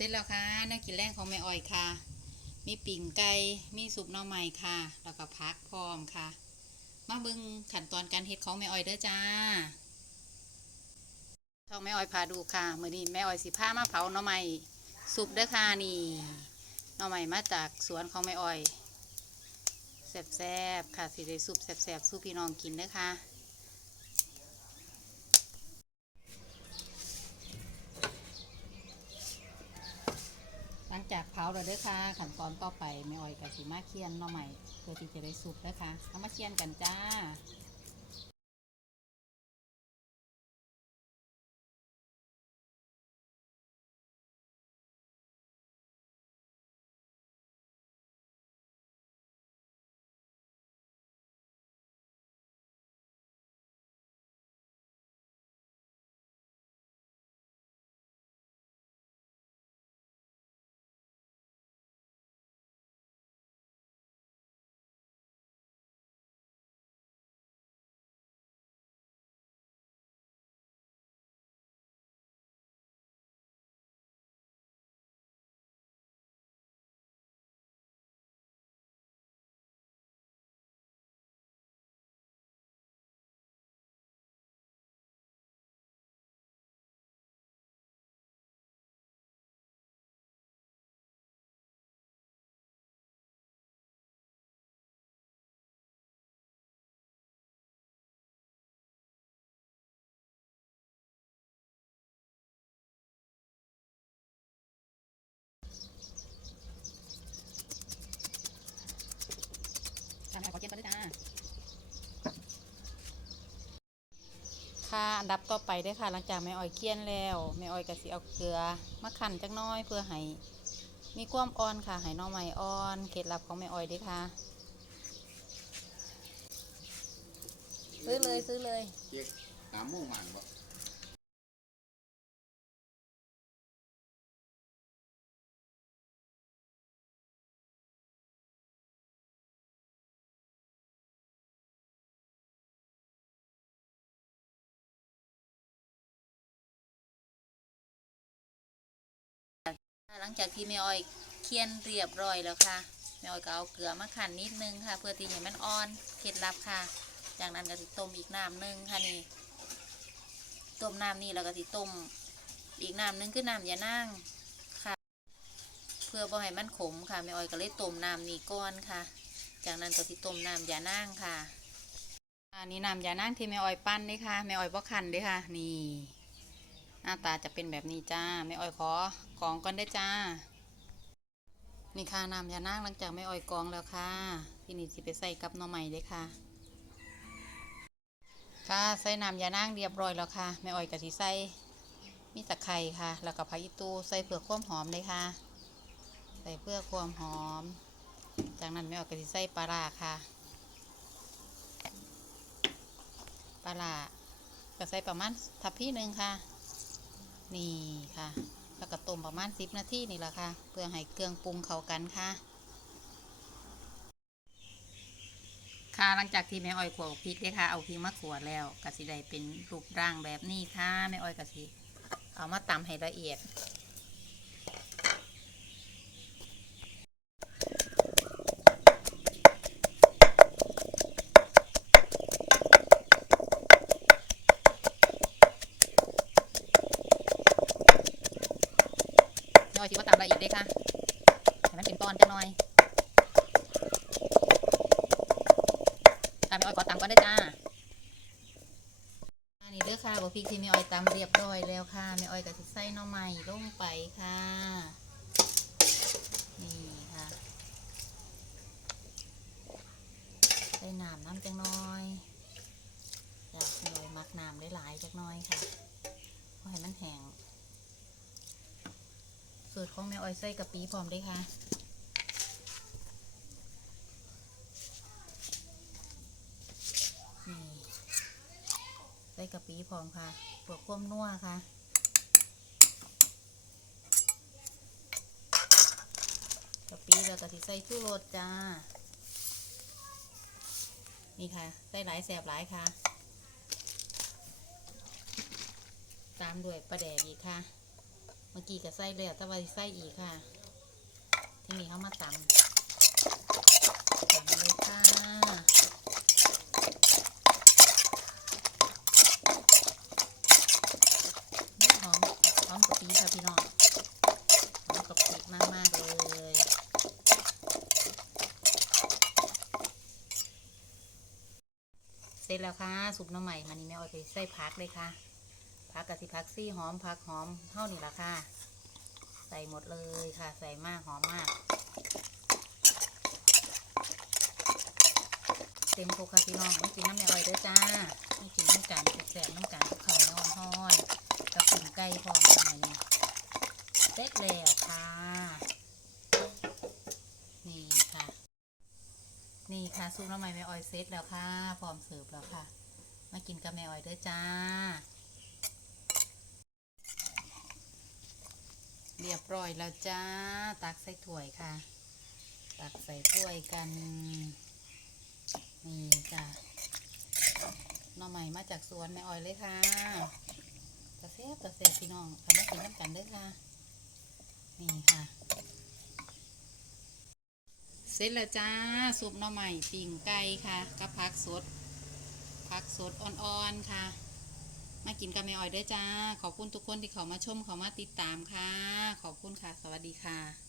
เสร็จแล้วค่ะนักกินแรงของแม่อ้อยค่ะ มีปิ่งไก่ มีซุปน่อไม้ค่ะ แล้วก็พักพร้อมค่ะ มาเบิ่งขั้นตอนการเฮ็ดของแม่อ้อยเด้อจ้าช่องแม่อ้อยพาดูค่ะมื้อนี้แม่อ้อยสิพามาเผาหน่อไม้ซุปเด้อค่ะนี่หน่อไม้มาจากสวนของแม่อ้อยแซ่บๆค่ะสิได้ซุปแซ่บๆสู้พี่น้องกินเด้อค่ะ ลังจากเผาเราเด้อค่ะขั้นตอนต่อไปไม่อ้อยกับสีมาเคียนหน่อใหม่เพื่อที่จะได้สุกเด้อค่ะเอามาเคียนกันจ้าำให้ขอเคียนกันด้วยจ้าค่ะอันดับต่อไปเด้อค่ะ หลังจากแม่อ้อยเคี่ยนแล้วแม่อ้อยก็สิเอาเกลือมาคั่นจักหน้อยเพื่อให้มีความอ่อนค่ะให้หน่อไม้อ่อนเคล็ดลับของแม่อ้อยเด้อค่ะ ซื้อเลยซื้อเลย เจ๊กสามโมงมันบ่ ลังจากที่แม่อ้อยเคี่ยนเรียบร้อยแล้วค่ะแม่อ้อยก็เอาเกลือมาขั่นนิดนึงค่ะ เพื่อที่ให้มันอ่อนเคล็ดลับค่ะ จากนั้นก็สิต้มอีกน้ำหนึงค่ะนี่ต้มน้ำนี่แล้วก็สิต้มอีกน้ำหนึงคือน้ำยานั่งค่ะ เพื่อบ่ให้มันขมค่ะแม่อ้อยก็เลยต้มน้ำนี่ก่อนค่ะ จากนั้นก็สิต้มน้ำยานั่งค่ะอันนี้น้ำยานั่งที่แม่อ้อยปั้นนี่ค่ะแม่อ้อยบ่คั้นเด้อค่ะ นี่ น้าตาจะเป็นแบบนี้จ้าแม่อ้อยขอกองก่อนได้จ้า นี่ค่ะน้ำยานางหลังจากแม่อ้อยกองแล้วค่ะที่นี่สิไปใส่กับหน่อใหม่เลยค่ะ ค่ะใส่น้ำยานางเรียบร้อยแล้วค่ะแม่อ้อยกะทิใส่มีตะไคร้ค่ะ แล้วก็ผักอีตูใส่เพื่อความหอมเลยค่ะ ใส่เพื่อความหอม จากนั้นแม่อ้อยกะทิใส่ปลาร้าค่ะปลาร้าก็ใส่ประมาณทัพพี่หนึ่งค่ะ นี่ค่ะ แล้วก็ต้มประมาณสิบนาทีนี่แหละค่ะ เพื่อให้เครื่องปรุงเข้ากันค่ะ ค่ะหลังจากที่แม่อ้อยขัวพริกได้ค่ะ เอาพริกมาขวดแล้วกะสิได้เป็นรูปร่างแบบนี้ค่ะแม่อ้อยกะสิเอามาตำให้ละเอียด แม่อ้อยสิว่าตำ ละเอียดเด้ค่ะให้มันเป็นตอนจังหน่อยตามแม่อ้อยขอตำก่อนเด้จ้าอันนี้เด้อค่ะบักพริกที่แม่อ้อยตำเรียบร้อยแล้วค่ะแม่อ้อยก็สิใส่น่อไม้ลงไปค่ะ นี่ค่ะ ใส่น้ำน้ำจังน้อยจากแม่อ้อยมักน้ำได้หลายจักน้อยค่ะเพราะให้มันแห้ง สูตรของแม่อ้อยใส่กะปิพร้อมด้วยค่ะนี่ใส่กะปิพร้อมค่ะเปลือกควมนัวค่ะกะปิแล้วก็สิใส่ชูรสจ้า นี่ค่ะ ใส่หลายแสบหลายค่ะ ตามด้วยปลาแดกอีกค่ะ เมื่อกี้ก็ใส่แล้วแต่ว่าใส่อีกค่ะ ที่นี่เขามาตำตำเลยค่ะนี่หอมหอมกะปิค่ะพี่น้องหอมกะปิมากๆเลยเสร็จแล้วค่ะซุปน้ำใหม่มันนี่แม่อ้อยไปใส่ผักเลยค่ะ ผักกะสิผักซี่หอมผักหอมเท่านี้ละค่ะ ใส่หมดเลยค่ะ ใส่มากหอมมาก เต็มโคค่ะพี่น้องไม่กินน้ำแม่อ้อยเด้อจ้าไม่กินน้ำกันแสบน้ำกันกับข้าวเนียวฮ้อนๆกับปิ่งไก่พร้อมกันนี่เสร็จแล้วค่ะ นี่ค่ะ นี่ค่ะซุปน้ำมันแม่ออยเซตแล้วค่ะ พร้อมเสิร์ฟแล้วค่ะ มากินกับแม่ออยเด้อจ้า เรียบร้อยแล้วจ้า ตักใส่ถ้วยค่ะ ตักใส่ถ้วยกันนี่จ้ะหน่อใหม่มาจากสวนแม่ออยเลยค่ะกระเซบกระเซบพี่น้องทำมากินน้ำกันเด้อค่ะ นี่ค่ะ เสร็จแล้วจ้าซุปหน่อใหม่ปิ่งไก่ค่ะกับผักสดผักสดอ่อนๆค่ะ มากินกับแม่อ้อยด้วยจ้า ขอบคุณทุกคนที่เขามาชมเขามาติดตามค่ะ ขอบคุณค่ะ สวัสดีค่ะ